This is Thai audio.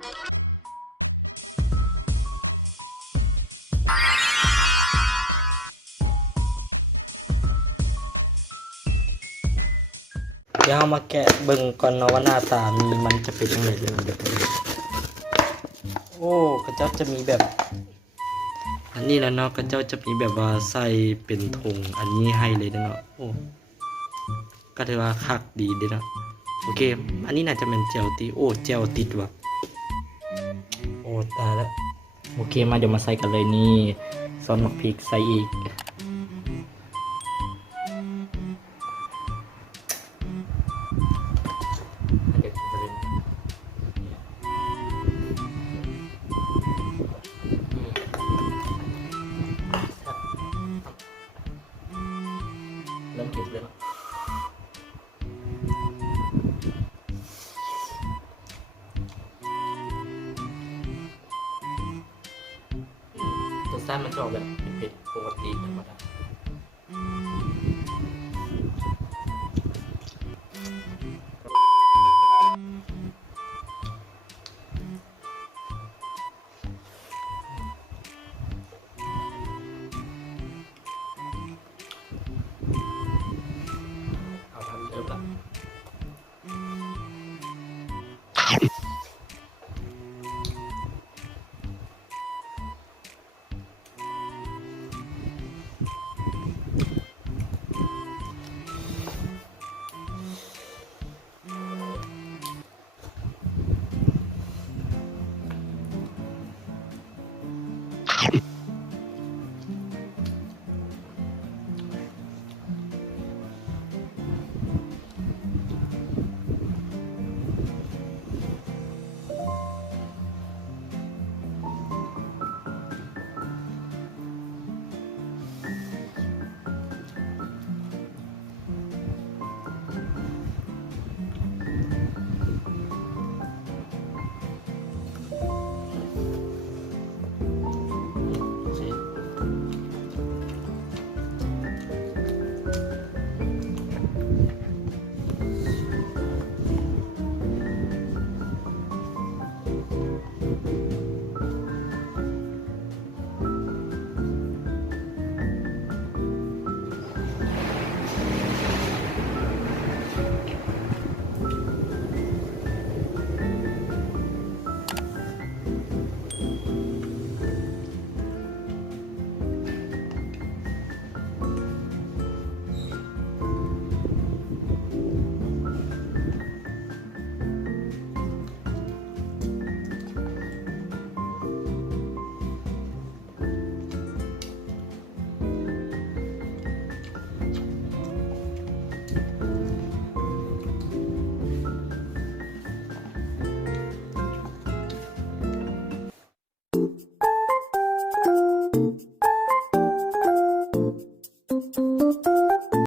เดี๋ยวเรามาแกะเบิ่งก่อนเนาะว่าหน้าตามันจะเป็นยังไงเลยเดี๋ยวโอ้กระเจ้าจะมีแบบอันนี้แล้วเนาะกระเจ้าจะมีแบบว่าใส่เป็นถุงอันนี้ให้เลยเนาะโอ้ก็ถือว่าคักดีเด้เนาะโอเคอันนี้น่าจะเป็นเจลติโอ้เจลติดว่ะโอ้ตายแล้วโอเคมาเดี๋ยวมาใส่กันเลยนี่ซอสมะพริกใส่อีกเริ่มเก็บเลยรสชาติมันจะออกแบบเผ็ดปกติธรรมดา